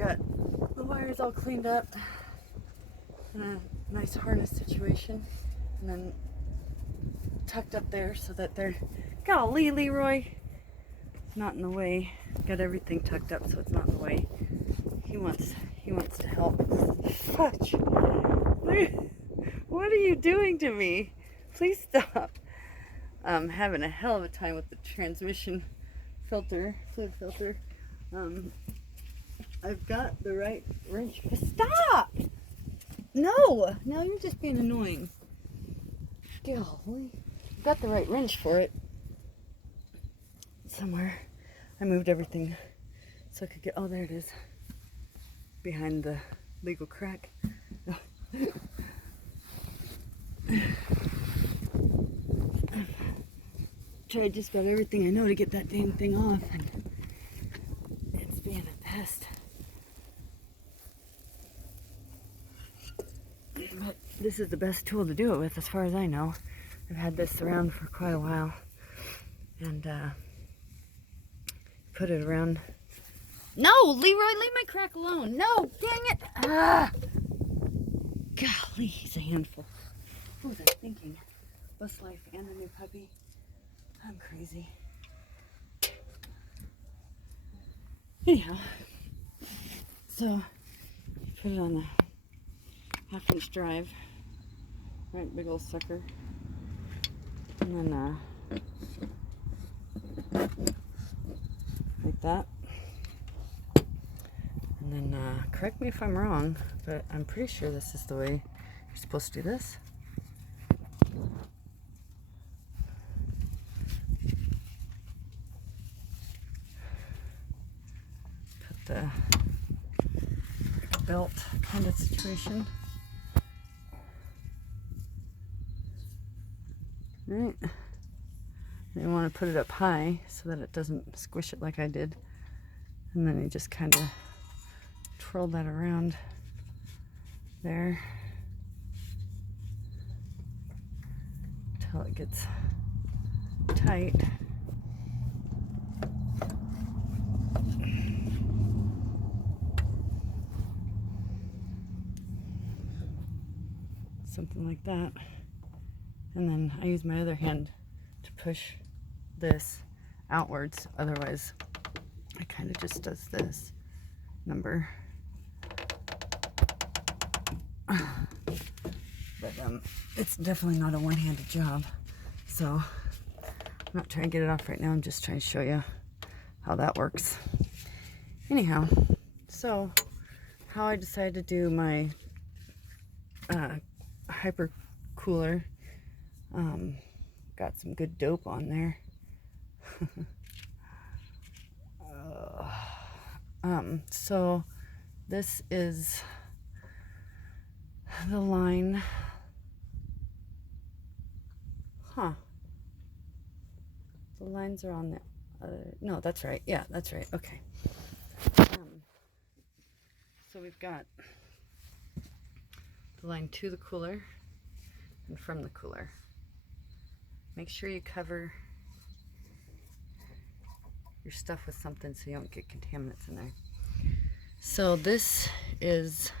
got the wires all cleaned up in a nice harness situation, and then tucked up there so that they're, golly, Leroy, not in the way. Got everything tucked up so it's not in the way. He wants to help. Fudge. What are you doing to me? Please stop. I'm having a hell of a time with the transmission filter, fluid filter. I've got the right wrench. Stop! No! Now you're just being annoying. Golly. I've got the right wrench for it. Somewhere. I moved everything so I could get, oh, there it is. Behind the legal crack. Tried just about everything I know to get that dang thing off, and it's being a pest. But this is the best tool to do it with, as far as I know. I've had this around for quite a while, and put it around. No, Leroy, leave my crack alone. No, dang it. Ah. Golly, he's a handful. What was I thinking? Bus life and a new puppy. I'm crazy. Anyhow, so put it on the 1/2-inch drive, right, big old sucker, and then like that. And then correct me if I'm wrong, but I'm pretty sure this is the way you're supposed to do this. The belt kind of situation. Right. You want to put it up high so that it doesn't squish it like I did. And then you just kind of twirl that around there until it gets tight. Something like that. And then I use my other hand to push this outwards. Otherwise, it kind of just does this number. But it's definitely not a one-handed job. So I'm not trying to get it off right now. I'm just trying to show you how that works. Anyhow, so how I decided to do my hyper cooler, got some good dope on there. So this is the line, the lines are on the other, no, that's right, yeah, that's right, okay. So we've got the line to the cooler and from the cooler. Make sure you cover your stuff with something so you don't get contaminants in there. So this is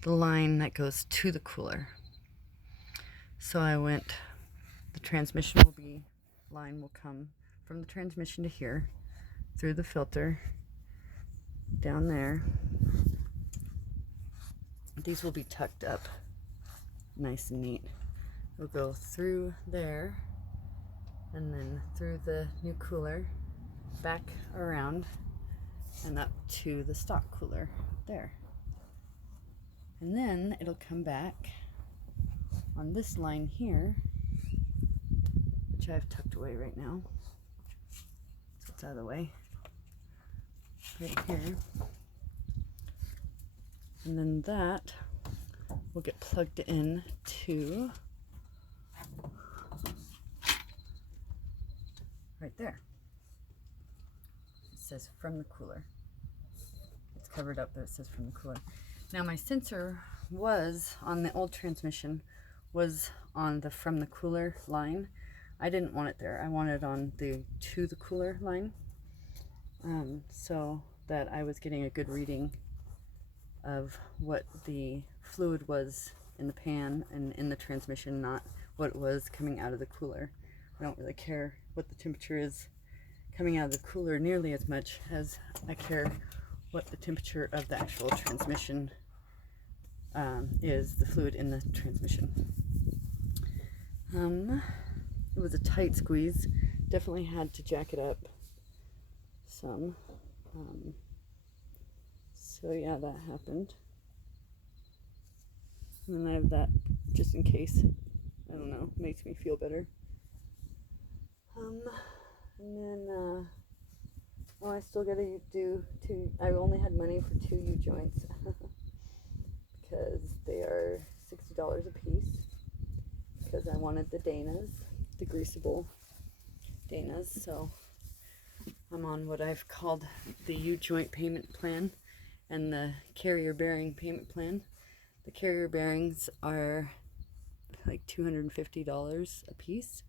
the line that goes to the cooler. So I went, the transmission line will come from the transmission to here, through the filter, down there. These will be tucked up nice and neat. It'll go through there, and then through the new cooler, back around, and up to the stock cooler there. And then it'll come back on this line here, which I've tucked away right now, so it's out of the way, right here. And then that will get plugged in to right there. It says from the cooler. It's covered up, but it says from the cooler. Now my sensor was on the old transmission, was on the from the cooler line. I didn't want it there. I wanted it on the to the cooler line. So that I was getting a good reading of what the fluid was in the pan and in the transmission, not what was coming out of the cooler. I don't really care what the temperature is coming out of the cooler nearly as much as I care what the temperature of the actual transmission is, the fluid in the transmission. It was a tight squeeze. Definitely had to jack it up some. So yeah, that happened. And then I have that just in case. I don't know, makes me feel better. And then, I still gotta do 2. I only had money for 2 U-joints because they are $60 a piece. Because I wanted the Danas, the greasable Danas. So I'm on what I've called the U-joint payment plan and the carrier bearing payment plan. The carrier bearings are like $250 a piece.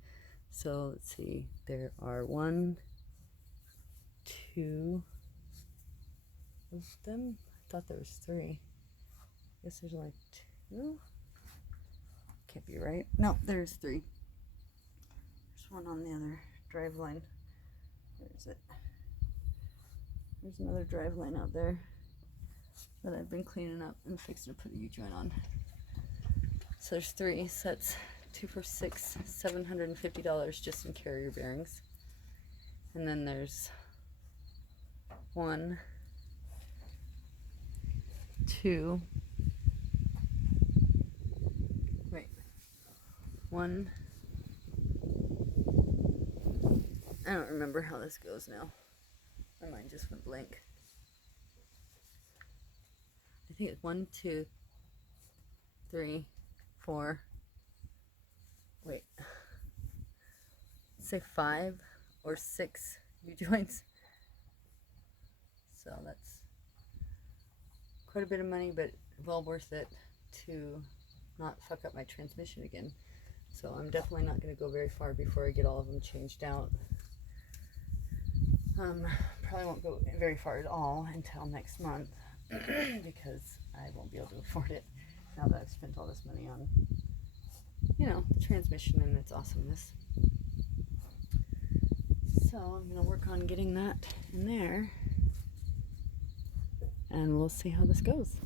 So let's see, there are 1, 2 of them. I thought there was 3. I guess there's only 2. Can't be right. No, there's 3. There's one on the other drive line. Where is it? There's another drive line out there that I've been cleaning up and fixing to put a U-joint on. So there's 3. So that's 2 for $6, $750 just in carrier bearings. And then there's 1, 2. Wait. 1. I don't remember how this goes now. My mind just went blank. I think it's 1, 2, 3, 4. Wait. Say 5 or 6 U-joints. So that's quite a bit of money, but well worth it to not fuck up my transmission again. So I'm definitely not going to go very far before I get all of them changed out. Probably won't go very far at all until next month because I won't be able to afford it now that I've spent all this money on, the transmission and its awesomeness. So I'm going to work on getting that in there and we'll see how this goes.